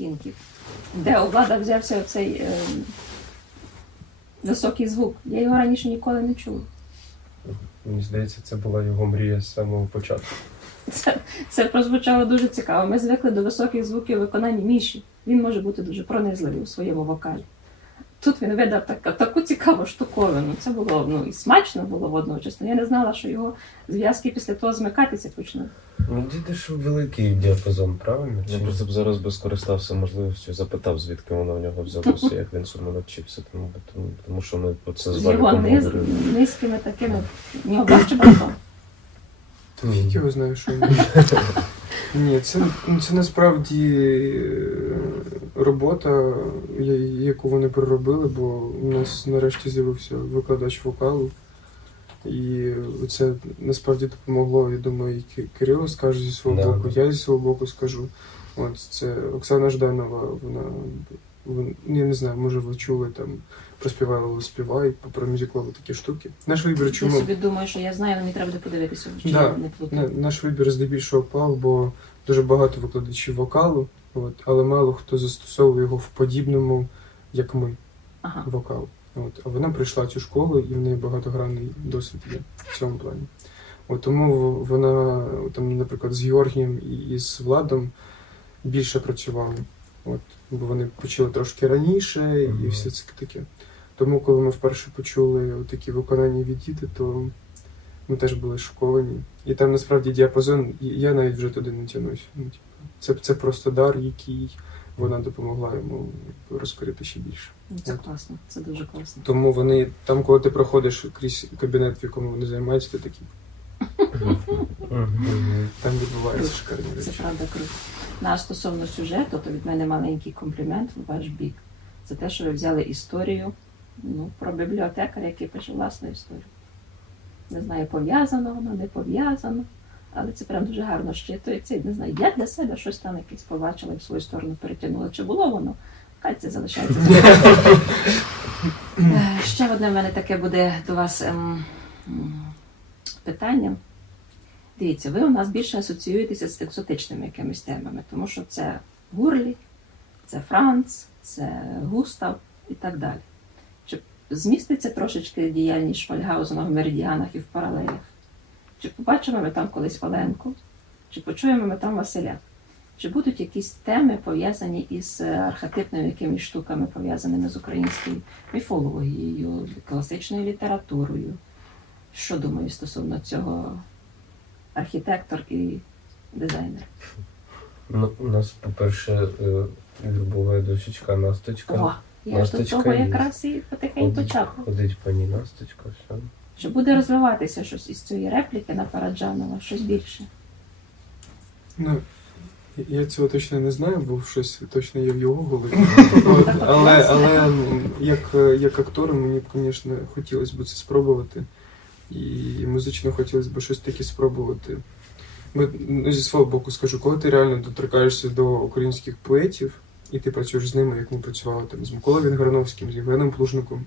відтінків. Де у влада взявся оцей е, високий звук. Я його раніше ніколи не чула. Мені здається, це була його мрія з самого початку. Це, це прозвучало дуже цікаво. Ми звикли до високих звуків виконання Міші. Він може бути дуже пронизливий у своєму вокалі. Тут він видав так, таку цікаву штуковину. Це було ну, і смачно було водночас. Я не знала, що його зв'язки після того змикатися почнуть. Ну, діти ж великий діапазон, правильно? Я просто б зараз би скористався можливістю, запитав, звідки воно в нього взялося, як він цьому навчився. Тому, тому, тому що ми про це з З його низ, низькими такими. Нього бачу баритон. Та фіг його знає, що він. Ні, це, це насправді е, робота, яку вони переробили, бо у нас нарешті з'явився викладач вокалу. І це насправді допомогло, я думаю, і Кирило скаже зі свого боку, я зі свого боку скажу. От це Оксана Жданова, вона, вон- я не знаю, може ви чули там про співали, співають, про мюзиклові такі штуки. Наш вибір Я собі думаю, що я знаю, але мені треба буде подивитися, чи Да. не плутаю. Наш вибір здебільшого впав, бо дуже багато викладачів вокалу, от, але мало хто застосовує його в подібному, як ми, Ага. вокал. От, а вона прийшла в цю школу і в неї багатогранний досвід є в цьому плані. От, тому вона, там, наприклад, з Георгієм і, з Владом більше працювали. От, бо вони почали трошки раніше і все це таке. Тому, коли ми вперше почули такі виконання від діти, то ми теж були шоковані. І там насправді діапазон, і я навіть вже туди не тянусь. Ну, типу, це, це просто дар, який вона допомогла йому розкрити ще більше. Ну, Це класно, це дуже класно. Тому вони там, коли ти проходиш крізь кабінет, в якому вони займаються, ти такий. Там відбуваються шикарні Це правда круто. Ну, а стосовно сюжету, то від мене маленький комплімент в ваш бік. Це те, що ви взяли історію ну, про бібліотекаря, який пише власну історію. Не знаю, пов'язано воно, не пов'язано, але це прям дуже гарно щитується. І не знаю, я для себе щось там якесь побачила і в свою сторону перетягнула. Чи було воно? Хай це залишається. Е, Ще одне в мене таке буде до вас ем, питання. Дивіться, ви у нас більше асоціюєтеся з екзотичними якимись темами, тому що це Гурлі, це Франц, це Густав і так далі. Чи зміститься трошечки діяльність Швальгаузена в меридіанах і в паралелях? Чи побачимо ми там колись Оленку? Чи почуємо ми там Василя? Чи будуть якісь теми пов'язані із е, архетипними якимись штуками, пов'язаними з українською міфологією, класичною літературою? Що думаю стосовно цього архітектор і дизайнер? Ну, у нас, по-перше, е, любова дочечка Насточка. О, я ж до того є. якраз і потихеньку Ходить, ходить пані Насточка, все. Чи буде розвиватися щось із цієї репліки на Параджанова, щось більше? Ну, я цього точно не знаю, бо щось точно є в його голові. От, але але як, як актору мені б, звісно, хотілося б це спробувати. І музично хотілося б щось таке спробувати. Бо, ну, зі свого боку скажу, коли ти реально доторкаєшся до українських поетів, і ти працюєш з ними, як ми працювали там, з Миколою Вінграновським, з Євгеном Плужником,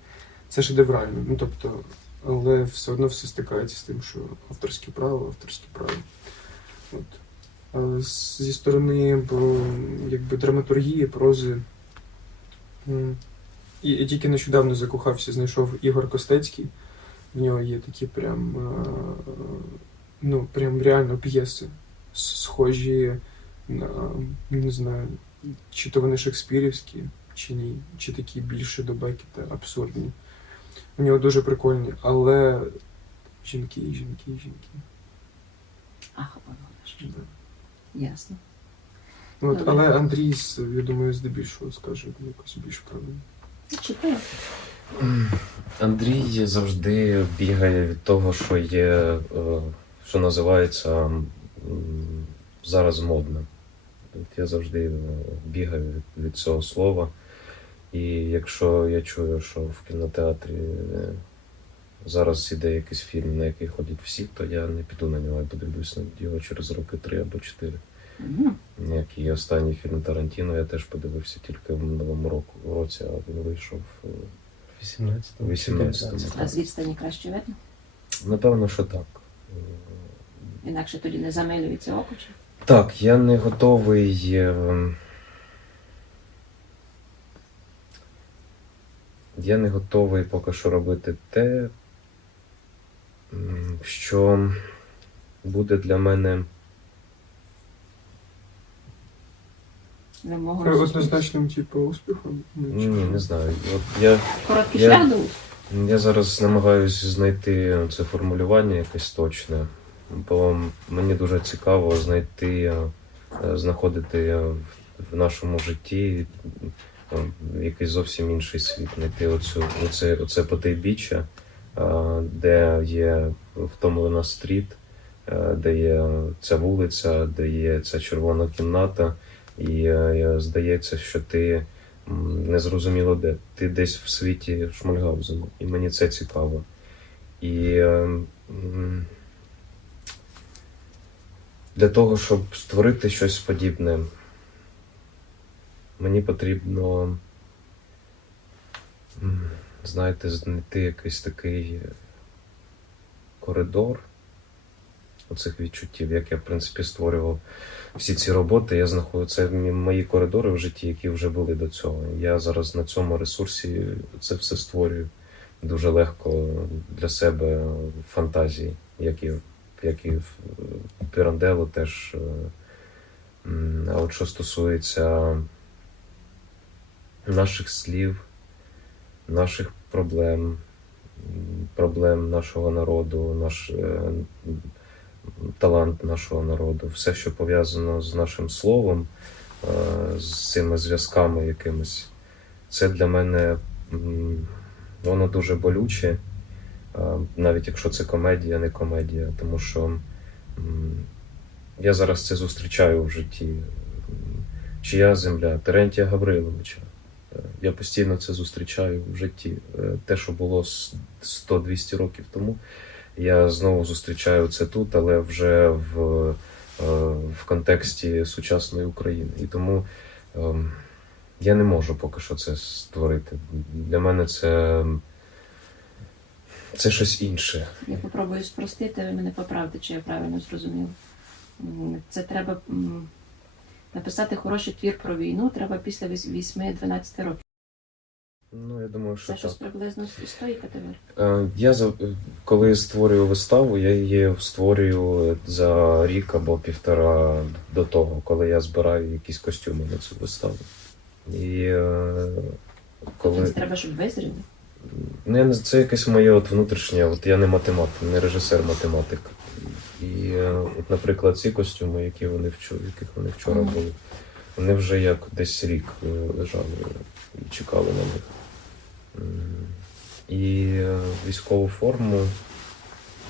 це шедеврально. Ну, тобто, але все одно все стикається з тим, що авторське право, авторське право. От. Зі сторони якби, драматургії, прози. І тільки нещодавно закохався, знайшов Ігор Костецький. В нього є такі прям, е, ну, прям реально п'єси, схожі на, не знаю, чи то вони шекспірівські, чи ні, чи такі більше до Бекета, абсурдні. У нього дуже прикольні, але жінки, жінки, жінки. Ах. Да. Ясно. От, але Андрій, я думаю, здебільшого скаже якось більш правильно. Читаю. Андрій завжди бігає від того, що є, е, що називається зараз модно. Я завжди е, бігаю від, цього слова. І якщо я чую, що в кінотеатрі е, зараз іде якийсь фільм, на який ходять всі, то я не піду на нього, я подивлюсь на його через роки три або чотири. Мгм. Як і останній фільм Тарантіно, я теж подивився тільки в минулому року, році, а він вийшов 18-му. 18 А звідси відстані краще видно? Напевно, що так. Інакше тоді не замилюється око? Чи? Так, я не готовий. Е, я не готовий поки що робити те, що буде для мене Вимогою Однозначним, типу, успіхом. Ні, не знаю. От я, Короткий Я- шлях до успіху. я зараз намагаюся знайти це формулювання якесь точне, бо мені дуже цікаво знайти, е, е, знаходити е, в- в нашому житті е, якийсь зовсім інший світ, знайти оцю, оце, оце потайбіччя, е, де є втомлена стріт, е, де є ця вулиця, де є ця червона кімната, і е, здається, що ти незрозуміло де. Ти десь в світі Шмальгаузену, і мені це цікаво. І е, для того, щоб створити щось подібне, мені потрібно, знаєте, знайти якийсь такий коридор оцих відчуттів, як я, в принципі, створював всі ці роботи. Я знаходжу це мої коридори в житті, які вже були до цього. Я зараз на цьому ресурсі це все створюю дуже легко для себе фантазії, як і, як і в Пірандело теж. е, А от що стосується наших слів, наших проблем, проблем нашого народу, наш е, талант нашого народу, все, що пов'язано з нашим словом, е, з цими зв'язками якимись, це для мене воно дуже болюче, е, навіть якщо це комедія, не комедія, тому що я зараз це зустрічаю в житті. Чия земля? Терентія Гавриловича. Е, Я постійно це зустрічаю в житті. Те, що було с- 100-200 років тому, я знову зустрічаю це тут, але вже в, е, в контексті сучасної України. І тому ем, я не можу поки що це створити. Для мене це, це щось інше. Я попробую спростити, ви мене поправте, чи я правильно зрозуміла. Це треба написати хороший твір про війну, треба після 8-12 років. Ну, я думаю, що Це так. щось приблизно з тої категорії. Е, Я за- коли створюю виставу, я її створюю за рік або півтора до того, коли я збираю якісь костюми на цю виставу. І е, коли треба, щоб визріли. ну, я не це якесь моє от внутрішнє, от я не математик, не режисер математик. І, е, от, наприклад, ці костюми, які вони вчора, яких вони вчора Мгм. були, вони вже як десь рік е, лежали і чекали на них. І е, військову форму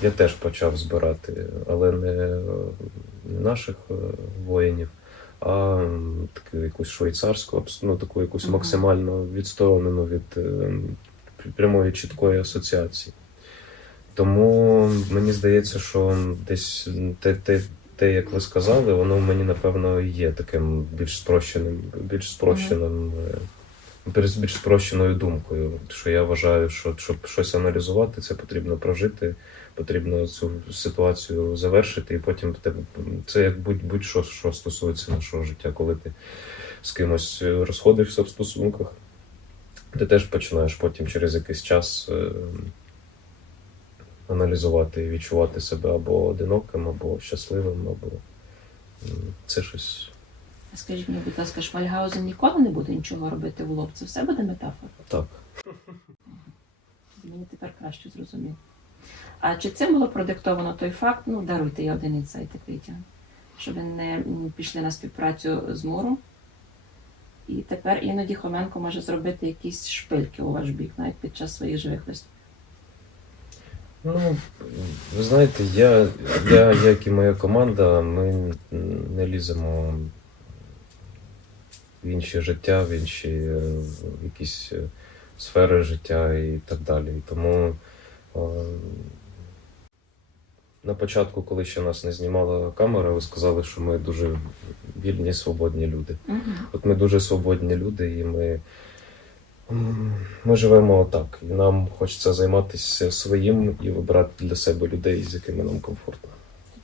я теж почав збирати, але не, наших е, воїнів, а таку якусь швейцарську, ну, таку якусь максимально відсторонену від е, прямої чіткої асоціації. Тому мені здається, що десь те, те, те, як ви сказали, воно в мені напевно є таким більш спрощеним, більш спрощеним, е, більш спрощеною думкою. Що я вважаю, що щоб щось аналізувати, це потрібно прожити, потрібно цю ситуацію завершити, і потім це як будь- будь-що, що стосується нашого життя, коли ти з кимось розходишся в стосунках, ти теж починаєш потім через якийсь час. е, аналізувати і відчувати себе або одиноким, або щасливим, або це щось Скажіть мені, будь ласка, Шмальгаузен ніколи не буде нічого робити в лоб. Це все буде метафора? так. Мені тепер краще зрозуміло. А чи цим було продиктовано той факт, ну даруйте, я один інсайт витягну, що ви не пішли на співпрацю з Муром, і тепер іноді Хоменко може зробити якісь шпильки у ваш бік, навіть під час своїх живих виступів. Ну, ви знаєте, я, я, як і моя команда, ми не ліземо в інші життя, в інші е, в якісь е, сфери життя і так далі. І Тому е, на початку, коли ще нас не знімала камера, ви сказали, що ми дуже вільні, свободні люди. Угу. От ми дуже свободні люди, і ми, ми живемо отак. І нам хочеться займатися своїм і вибирати для себе людей, з якими нам комфортно.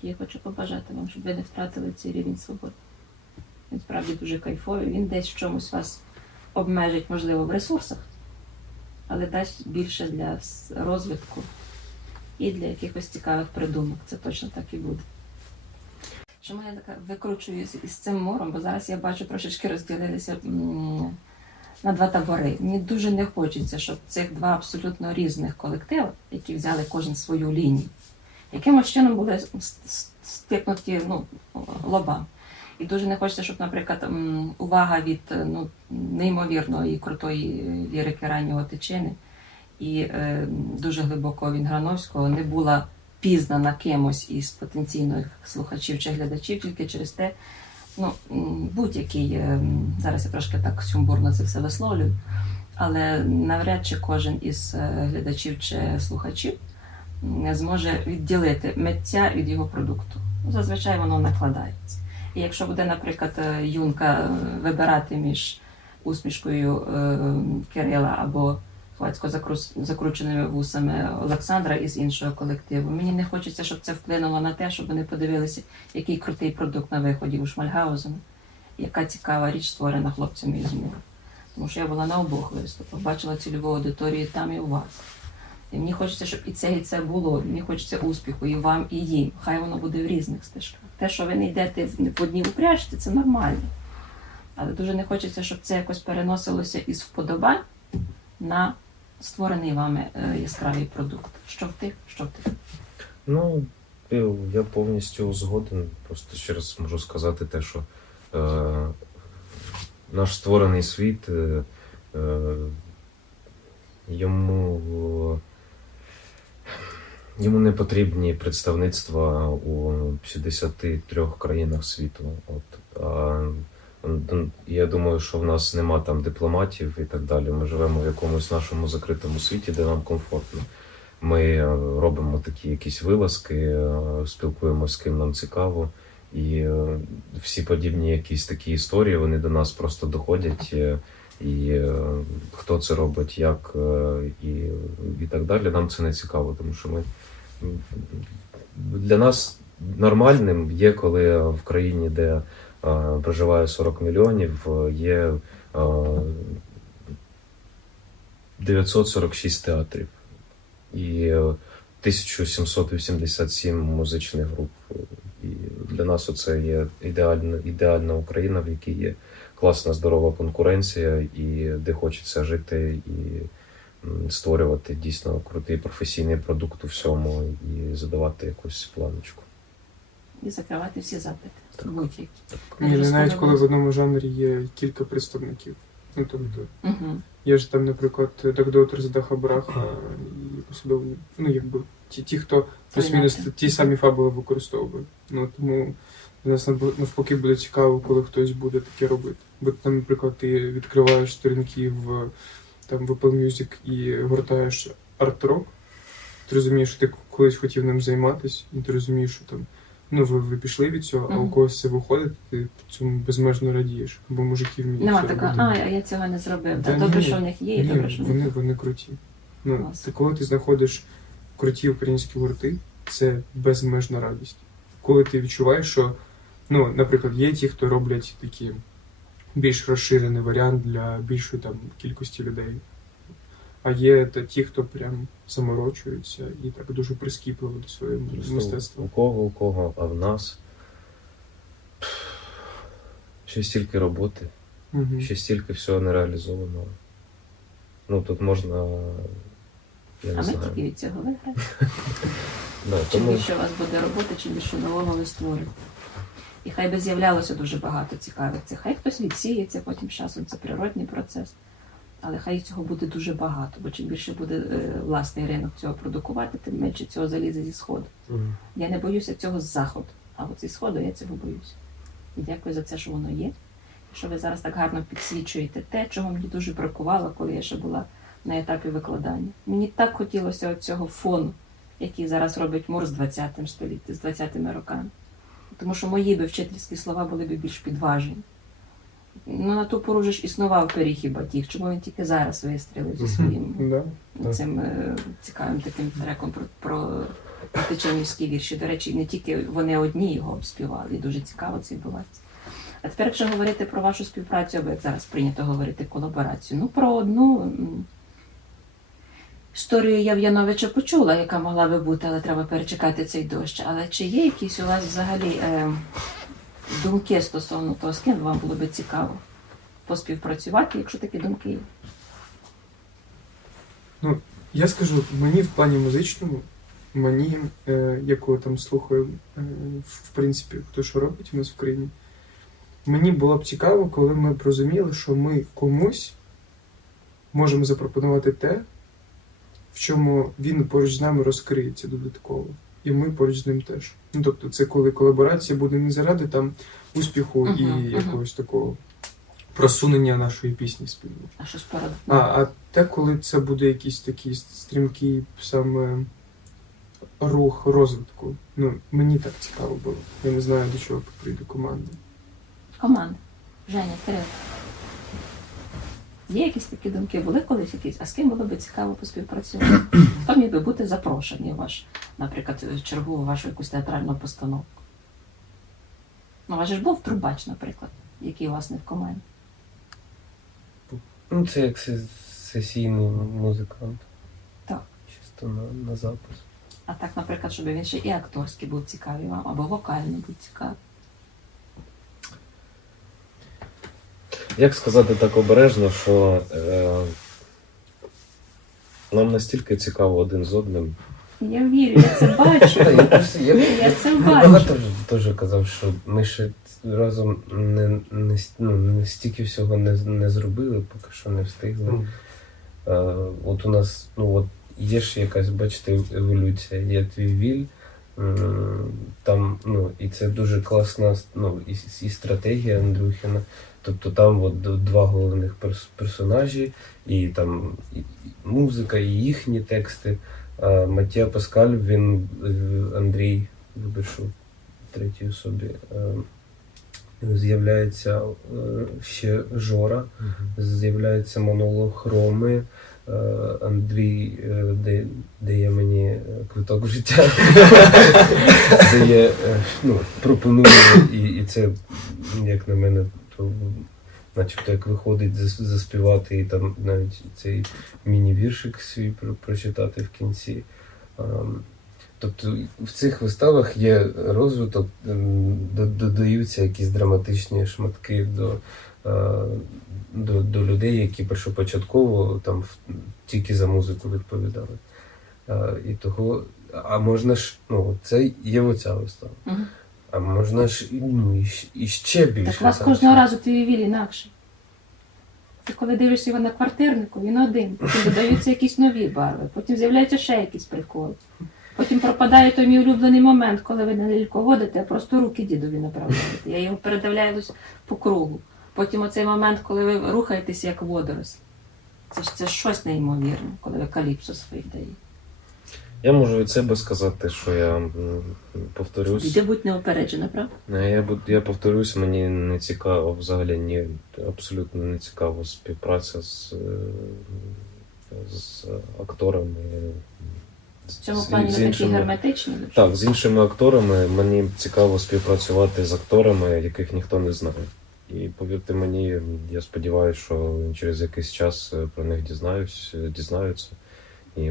Я хочу побажати вам, щоб ви не втратили цей рівень свободи. Він справді дуже кайфовий, він десь в чомусь вас обмежить, можливо, в ресурсах, але дасть більше для розвитку і для якихось цікавих придумок. Це точно так і буде. Чому я така викручуюсь із цим мором? Бо зараз я бачу трошечки розділилися на два табори. Мені дуже не хочеться, щоб цих два абсолютно різних колективи, які взяли кожен свою лінію, якимось чином були стикнуті ну, лоба. І дуже не хочеться, щоб, наприклад, увага від е, ну, неймовірної крутої лірики раннього тичини і е, дуже глибокого Вінграновського не була пізнана кимось із потенційних слухачів чи глядачів тільки через те, ну, будь-який, е, зараз я трошки так сумбурно це все висловлюю, але навряд чи кожен із е, глядачів чи слухачів зможе відділити митця від його продукту. Зазвичай воно накладається. І якщо буде, наприклад, е, юнка е, вибирати між усмішкою е, Кирила або хвацько закрученими вусами Олександра із іншого колективу, мені не хочеться, щоб це вплинуло на те, щоб вони подивилися, який крутий продукт на виході у Шмальгаузена, яка цікава річ створена хлопцями із муру. Тому що я була на обох виступах, бачила цільову аудиторію там і у вас. І мені хочеться, щоб і це, і це було. Мені хочеться успіху і вам, і їм. Хай воно буде в різних стежках. Те, що ви не йдете в одній упряжці, це нормально. Але дуже не хочеться, щоб це якось переносилося із вподобань на створений вами е, яскравий продукт. Що в тих, що в тих. Ну, я повністю згоден. Просто ще раз можу сказати те, що е, наш створений світ е, е, йому, йому не потрібні представництва у 63 країнах світу. От, а, я думаю, що в нас нема там дипломатів і так далі. Ми живемо в якомусь нашому закритому світі, де нам комфортно. Ми е, робимо такі якісь вилазки, е, спілкуємося з ким нам цікаво. І е, всі подібні якісь такі історії вони до нас просто доходять. І хто це робить, як і, і так далі. Нам це не цікаво, тому що ми для нас нормальним є, коли в країні, де е, проживає 40 мільйонів, е, є е, 946 театрів і е, 1787 музичних груп. І для нас це є ідеальна, ідеальна Україна, в якій є класна здорова конкуренція, і де хочеться жити і створювати дійсно крутий професійний продукт у всьому і задавати якусь планочку. І закривати всі запити. Так. Будь-які. Ні, не навіть коли в одному жанрі є кілька представників. Ну, тобто, Угу. є ж там, наприклад, Дагдотер з Даха Браха і послідовні, ну, якби ті, ті хто плюс-мінус ті самі фабули використовують. Ну, тому для нас навпаки буде цікаво, коли хтось буде таке робити. Бо там, наприклад, ти відкриваєш сторінки в там в Apple Music і гортаєш арт-рок, ти розумієш, що ти колись хотів ним займатися, і ти розумієш, що там. Ну, ви, ви пішли від цього, а у Мгм. когось це виходить, ти цьому безмежно радієш. Бо мужики вміють. Нема це така, робити. а, а я цього не зробив. Та Та, добре, ні, що в них є, і Ні, добре, що в них вони, вони круті. Ну, Клас. це коли ти знаходиш круті українські гурти, це безмежна радість. Коли ти відчуваєш, що, ну, наприклад, є ті, хто роблять такі більш розширений варіант для більшої там кількості людей. А є та ті, хто прям заморочуються і так дуже прискіпливо до Просто мистецтва. У кого, у кого, а в нас ще стільки роботи, Мгм. ще стільки всього не реалізовано. Ну тут можна. Я А не ми знаю. тільки від цього виграємо. Да, Чим тому більше у вас буде роботи, чим більше нового ви створюєте. І хай би з'являлося дуже багато цікавих цих. Хай хтось відсіється потім з часом, це природний процес. Але хай цього буде дуже багато, бо чим більше буде е, власний ринок цього продукувати, тим менше цього залізе зі сходу. Мгм. Я не боюся цього з заходу, а от зі сходу я цього боюся. І дякую за це, що воно є. Що ви зараз так гарно підсвічуєте те, чого мені дуже бракувало, коли я ще була на етапі викладання. Мені так хотілося цього фону, який зараз робить Мур з 20 століття, з 20-ми роками. Тому що мої би вчительські слова були б більш підважені. Ну, на ту пору вже ж існував пиріг батіг. Чому він тільки зараз вистрілив зі своїм цим е, цікавим таким треком про, про, про вірші. До речі, не тільки вони одні його обспівали, і дуже цікаво це відбувається. А тепер, якщо говорити про вашу співпрацю, або як зараз прийнято говорити колаборацію, ну про одну історію Яв'яновича почула, яка могла би бути, але треба перечекати цей дощ. Але чи є якісь у вас взагалі е, думки стосовно того, з ким вам було би цікаво поспівпрацювати, якщо такі думки є? Я скажу, мені в плані музичному, мені, е, я коли там слухаю, е, в принципі, хто що робить у нас в країні, мені було б цікаво, коли ми б розуміли, що ми комусь можемо запропонувати те, чому він поруч з нами розкриється додатково. І ми поруч з ним теж. Ну тобто, це коли колаборація буде не заради там успіху Мгм, і мгм. якогось такого просунення нашої пісні спільно. А що ж? А, а те, коли це буде якийсь такий стрімкий саме рух розвитку. Ну, мені так цікаво було. Я не знаю, до чого прийде команда. Команда. Женя, Кирил. Є якісь такі думки? Були колись якісь? А з ким було би цікаво поспівпрацювати? Хто міг би бути запрошений ваш, наприклад, чергову вашу якусь театральну постановку? Ну, у вас ж був трубач, наприклад, який у вас не в команді. Ну, це як сесійний музикант. Так. Чисто на, на запис. А так, наприклад, щоб він ще і акторський був цікавий вам, або вокальний був цікавий. Як сказати так обережно, що е, нам настільки цікаво один з одним. Я вірю, я це бачу. Я просто я, Я це бачу. багато теж казав, що ми ще разом не, не, с- ну, не стільки всього не, не зробили, поки що не встигли. Е, от у нас, ну от є ж якась, бачите, еволюція, є твій віль. м, Там, ну, і це дуже класна ну, і, і стратегія Андрюхіна. Тобто там от два головних перс- персонажі, і там і, музика, і їхні тексти. А Матія Паскаль, він е, Андрій, вибачу, третій особі. е, З'являється е, ще Жора, з'являється монолог Роми. Андрій дає мені квиток в життя. дає, ну, пропонує, і, і це, як на мене, то начебто як виходить заспівати і там навіть цей міні-віршик свій прочитати в кінці. Ем, Тобто в цих виставах є розвиток, ем, додаються якісь драматичні шматки до, е, до, до людей, які першопочатково там тільки за музику відповідали. Е, І того, а можна ж, ну, це є оця вистава. А можна ж і, ну, і, і ще більше. Так у вас там кожного разу твій віль інакший. Ти коли дивишся його на квартирнику, він один. Потім додаються якісь нові барви, потім з'являються ще якісь приколи. Потім пропадає той мій улюблений момент, коли ви не лілько водите, а просто руки дідові направляєте. Я його передавляю десь по кругу. Потім оцей момент, коли ви рухаєтеся як водоросль. Це ж це щось неймовірне, коли ви каліпсо своїх даєте. Я можу від себе сказати, що я повторюсь. Іди будь неопереджена, правда? Е, Я, я повторюсь, мені не цікаво взагалі ні, абсолютно не цікаво співпраця з, з акторами. В цьому з- плані такі іншими- герметичні. Так, з іншими акторами мені цікаво співпрацювати з акторами, яких ніхто не знає. І повірте мені, я сподіваюся, що через якийсь час про них дізнаюсь, дізнаються. І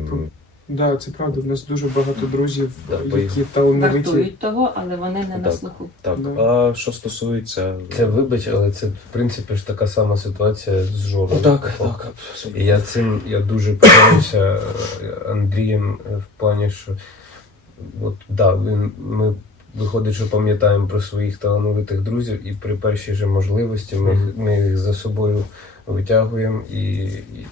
Да, це правда. У нас дуже багато друзів, Да, які поїхали. талановиті. Вартують того, але вони не на Так. слуху. так. Да. А що стосується. Це вибач, але це в принципі ж така сама ситуація з Жорою. Ну, так, так, І я цим я дуже пишаюся е, Андрієм е, в плані, що от да, він ми виходить, що пам'ятаємо про своїх талановитих друзів, і при першій же можливості ми, їх- ми їх за собою витягуємо і, і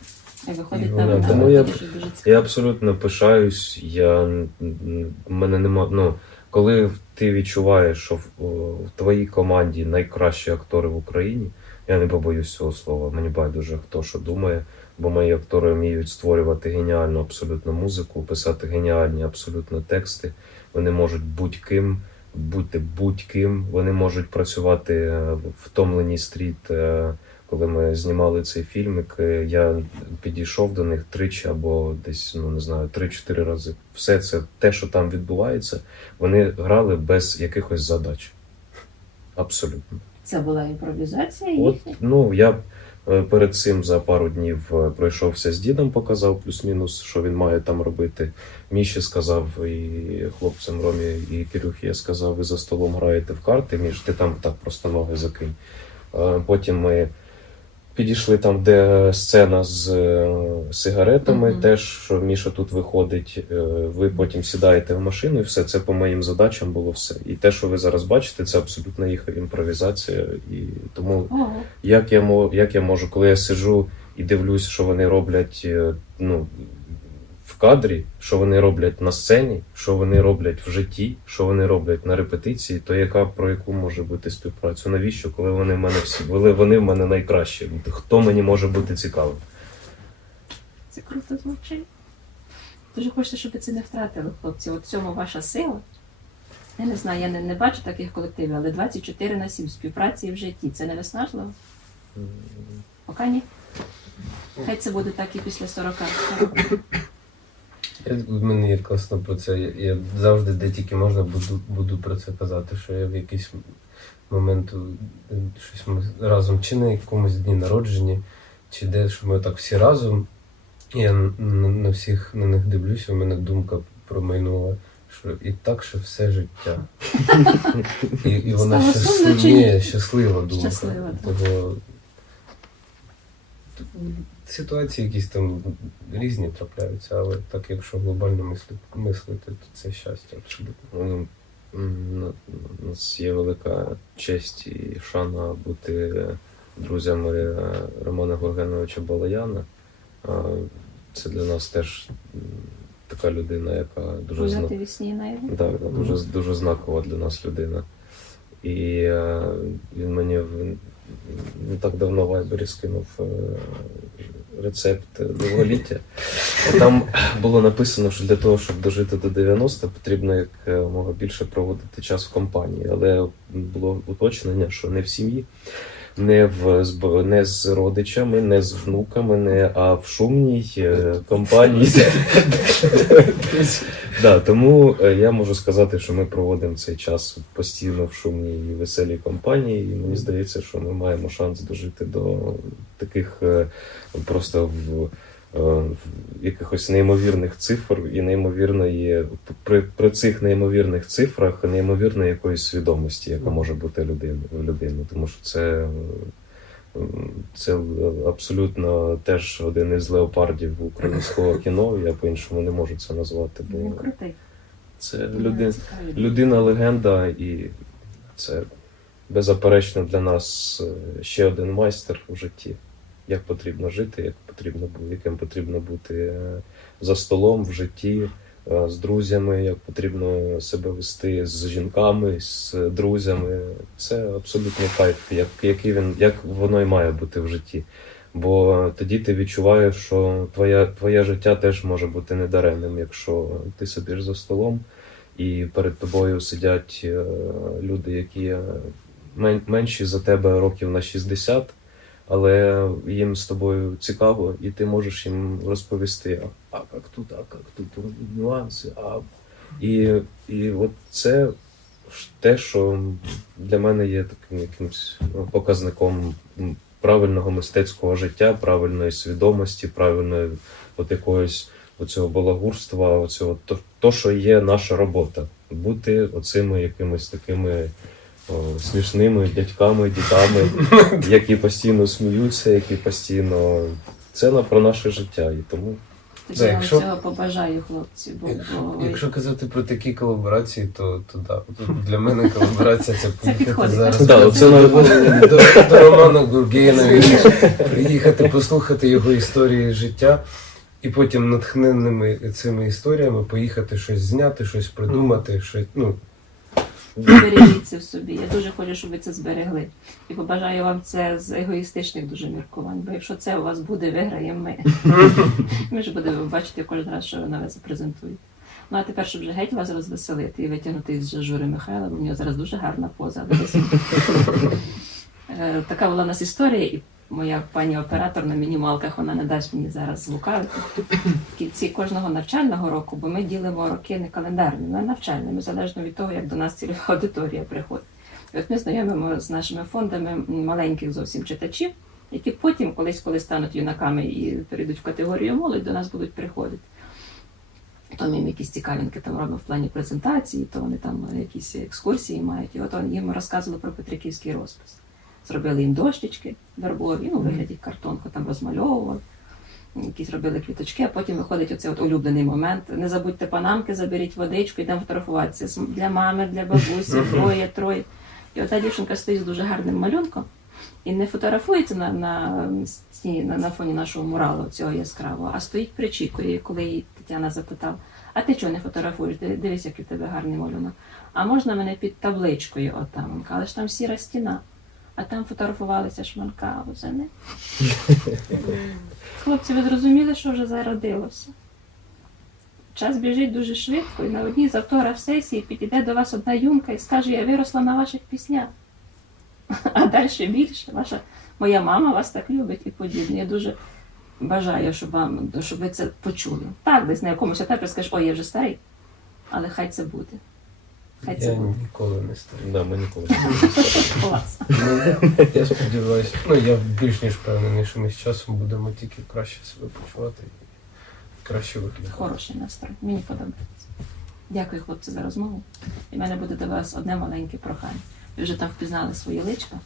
І виходить на тому я- дуже дуже Я абсолютно пишаюсь. Я в мене нема. Ну, коли ти відчуваєш, що в, о, в твоїй команді найкращі актори в Україні, я не побоюсь цього слова. Мені байдуже хто що думає, бо мої актори вміють створювати геніальну абсолютно музику, писати геніальні абсолютно тексти. Вони можуть будь-ким, бути будь-ким. Вони можуть працювати е, в втомленій стріт. е, Коли ми знімали цей фільмик, е, я підійшов до них тричі або десь, ну не знаю, три-чотири рази. Все це те, що там відбувається, вони грали без якихось задач. Абсолютно. Це була імпровізація От, ну я Е, Перед цим за пару днів е, пройшовся з дідом, показав плюс-мінус, що він має там робити. Міші сказав і хлопцям Ромі і Кирюхі я сказав, ви за столом граєте в карти, Міш, ти там так просто ноги закинь. Потім ми підійшли там, де сцена з сигаретами, сигаретами, Мгм. теж що Міша тут виходить. е, Ви потім сідаєте в машину, і все це по моїм задачам було все. І те, що ви зараз бачите, це абсолютно їх імпровізація. І тому oh. як я як я можу, коли я сиджу і дивлюсь, що вони роблять е, ну, в кадрі, що вони роблять на сцені, що вони роблять в житті, що вони роблять на репетиції, то яка про яку може бути співпрацю? Навіщо, коли вони в мене всі коли вони в мене найкращі? Хто мені може бути цікавим? Це круто звучить. Дуже хочеться, щоб ви це не втратили, хлопці. От цьому ваша сила. Я не знаю, я не, не бачу таких колективів, але 24 на 7 співпраці в житті. Це не виснажливо? Поки ні. Хай це буде так і після 40. Я, в мене є класно про це. Я, я завжди, де тільки можна, буду, буду про це казати, що я в якийсь момент е, щось ми разом, чи на якомусь дні народження, чи де, що ми так всі разом. Я на, на, всіх на них дивлюся, у мене думка промайнула, що і так ще все життя. І, і вона Стало сумно щаслива, чи ні? ні, щаслива думка. Щаслива, так. Того, ситуації якісь там різні трапляються, але так якщо глобально мислити, то це щастя абсолютно. Ну, У нас є велика честь і шана бути друзями Романа Горгеновича Балаяна. Це для нас теж така людина, яка дуже зна... Вісні да, дуже, дуже знакова для нас людина. І е, він мені не так давно в Вайбері скинув е, рецепт довголіття. Там було написано, що для того, щоб дожити до 90, потрібно як е, більше проводити час в компанії. Але було уточнення, що не в сім'ї, не, в, не з родичами, не з внуками, не, а в шумній е, компанії. Да, тому е, я можу сказати, що ми проводимо цей час постійно в шумній і веселій компанії, і мені здається, що ми маємо шанс дожити до таких е, просто в якихось неймовірних цифр і неймовірної при, при цих неймовірних цифрах неймовірної якоїсь свідомості, яка може бути людини, в людини. Тому що це. е, Це абсолютно теж один із леопардів українського кіно. Я по-іншому не можу це назвати, бо крутий. це людина, людина легенда, і це беззаперечно для нас е, ще один майстер в житті. Як потрібно жити, як потрібно яким потрібно бути е, за столом в житті, е, з друзями, як потрібно себе вести з жінками, з друзями. Це абсолютний кайф, як, який він, як воно і має бути в житті. Бо тоді ти відчуваєш, що твоя, твоє життя теж може бути недаремним, якщо ти сидиш за столом і перед тобою сидять е, люди, які менші за тебе років на 60, але їм з тобою цікаво, і ти можеш їм розповісти, а, як тут, а як тут нюанси. А... І, і от це те, що для мене є таким якимось ну, показником правильного мистецького життя, правильної свідомості, правильної от якогось оцього балагурства, оцього то, то, що є наша робота. Бути оцими якимись такими о, смішними дядьками, дітами, які постійно сміються, які постійно. Це на про наше життя. І тому Тоді Да, якщо- вам цього побажаю, хлопці. Бо, Якщо, бо якщо казати про такі колаборації, то, то да. Для мене колаборація це поїхати зараз Да, оце на- до, до Романа Гургеновича, приїхати послухати його історії життя, і потім натхненними цими історіями поїхати щось зняти, щось придумати, щось, ну, Збережіть це в собі. Я дуже хочу, щоб ви це зберегли. І побажаю вам це з егоїстичних дуже міркувань. Бо якщо це у вас буде, виграємо ми. Ми ж будемо бачити кожен раз, що ви нове запрезентуєте. Ну а тепер, щоб вже геть вас розвеселити і витягнути з Жури Михайла, бо в нього зараз дуже гарна поза. Е, Така була в нас історія, і моя пані оператор на мінімалках вона не дасть мені зараз звукавити. В кінці кожного навчального року, бо ми ділимо роки не календарними, а навчальними, залежно від того, як до нас цільова аудиторія приходить. І от ми знайомимо з нашими фондами маленьких зовсім читачів, які потім, колись, коли стануть юнаками і перейдуть в категорію молодь, до нас будуть приходити. То ми їм якісь цікавинки там робимо в плані презентації, то вони там якісь екскурсії мають. І от їм розказували про Петриківський розпис. Зробили їм дощечки вербові, ну, вигляді картонку там розмальовували, якісь робили квіточки, а потім виходить оцей от улюблений момент. Не забудьте панамки, заберіть водичку, йдемо фотографуватися для мами, для бабусі, двоє, троє. І ота дівчинка стоїть з дуже гарним малюнком і не фотографується на, на, стіні, на, на фоні нашого муралу цього яскравого, а стоїть причікує, коли її Тетяна запитала, а ти чого не фотографуєш? Ди- Дивись, який в тебе гарний малюнок. А можна мене під табличкою отам? Але ж там сіра стіна. А там фотографувалися шманка восени. Хлопці, ви зрозуміли, що вже зародилося? Час біжить дуже швидко, і на одній з автограф сесії підійде до вас одна юнка і скаже, я виросла на ваших піснях. А далі більше. Ваша моя мама вас так любить і подібне. Я дуже бажаю, щоб вам щоб ви це почули. Так, десь на якомусь етапі скажеш, ой, я вже старий, але хай це буде. Хай це Я буде. ніколи не старію. Да, ми ніколи. Клас. Я сподіваюся, ну я більш ніж впевнений, що ми з часом будемо тільки краще себе почувати і краще виглядати. Хороший настрой. Мені подобається. Дякую, хлопці, за розмову. І в мене буде до вас одне маленьке прохання. Ви вже там впізнали свої личка.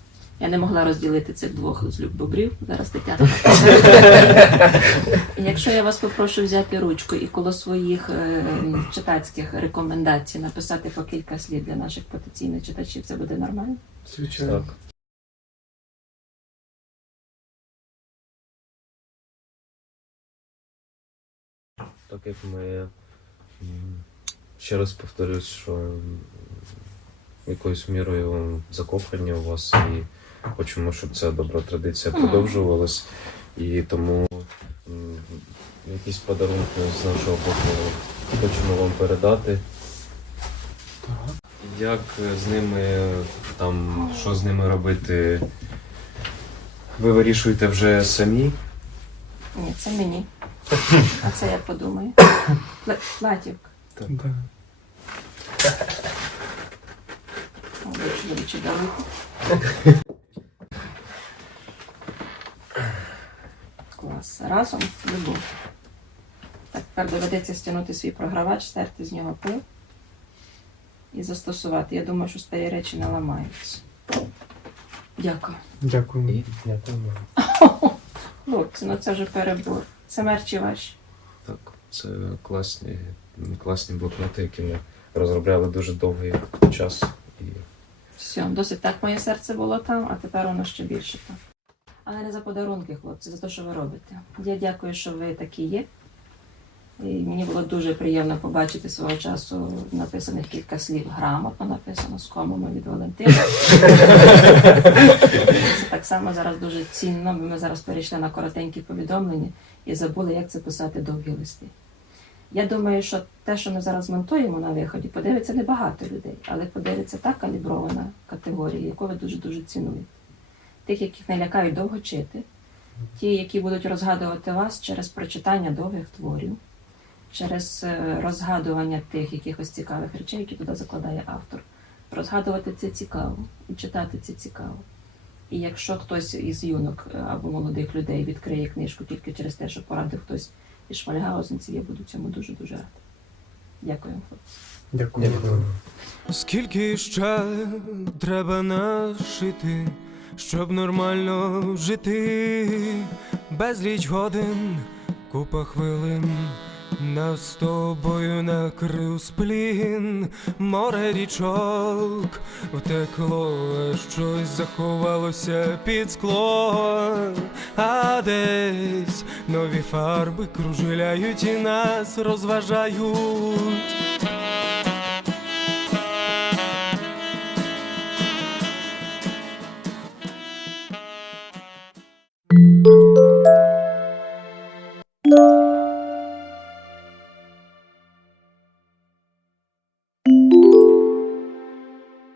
Я не могла розділити цих двох злюб бобрів. Зараз Тетяна. Якщо я вас попрошу взяти ручку і коло своїх е, читацьких рекомендацій написати по кілька слів для наших потенційних читачів, це буде нормально? Звичайно. Так. Так як ми ще раз повторюсь, що якоюсь мірою закохані у вас і хочемо, щоб ця добра традиція продовжувалась. І тому м, якісь подарунки з нашого боку хочемо вам передати. Як з ними там, що з ними робити? Ви вирішуєте вже самі. Ні, це мені. А це я подумаю. Пла- Платівка. Да. О, до Клас. Разом любов. Так, тепер доведеться стягнути свій програвач, стерти з нього пил і застосувати. Я думаю, що старі речі не ламаються. Дякую. Дякую. І Дякую. Хлопці, ну це вже перебор. Це мерчі ваші. так, це класні, класні блокноти, які ми розробляли дуже довгий час. І Все, досить так моє серце було там, а тепер воно ще більше там. Але не за подарунки, хлопці, за те, що ви робите. Я дякую, що ви такі є. І мені було дуже приємно побачити свого часу написаних кілька слів грамотно написано з комами від Валентина. Це так само зараз дуже цінно. Ми зараз перейшли на коротенькі повідомлення і забули, як це писати довгі листи. Я думаю, що те, що ми зараз монтуємо на виході, подивиться небагато людей, але подивиться та калібрована категорія, яку ви дуже-дуже цінуєте. Тих, яких не лякають довго чити, ті, які будуть розгадувати вас через прочитання довгих творів, через е, розгадування тих якихось цікавих речей, які туди закладає автор. Розгадувати це цікаво і читати це цікаво. І якщо хтось із юнок е, або молодих людей відкриє книжку тільки через те, що порадив хтось із шмальгаузенців, я буду цьому дуже-дуже рада. Дякую. Дякую. Дякую. Скільки ще треба нашити, щоб нормально жити, безліч годин, купа хвилин, нас з тобою накрив сплін, море річок втекло, а щось заховалося під скло, а десь нові фарби кружляють і нас розважають.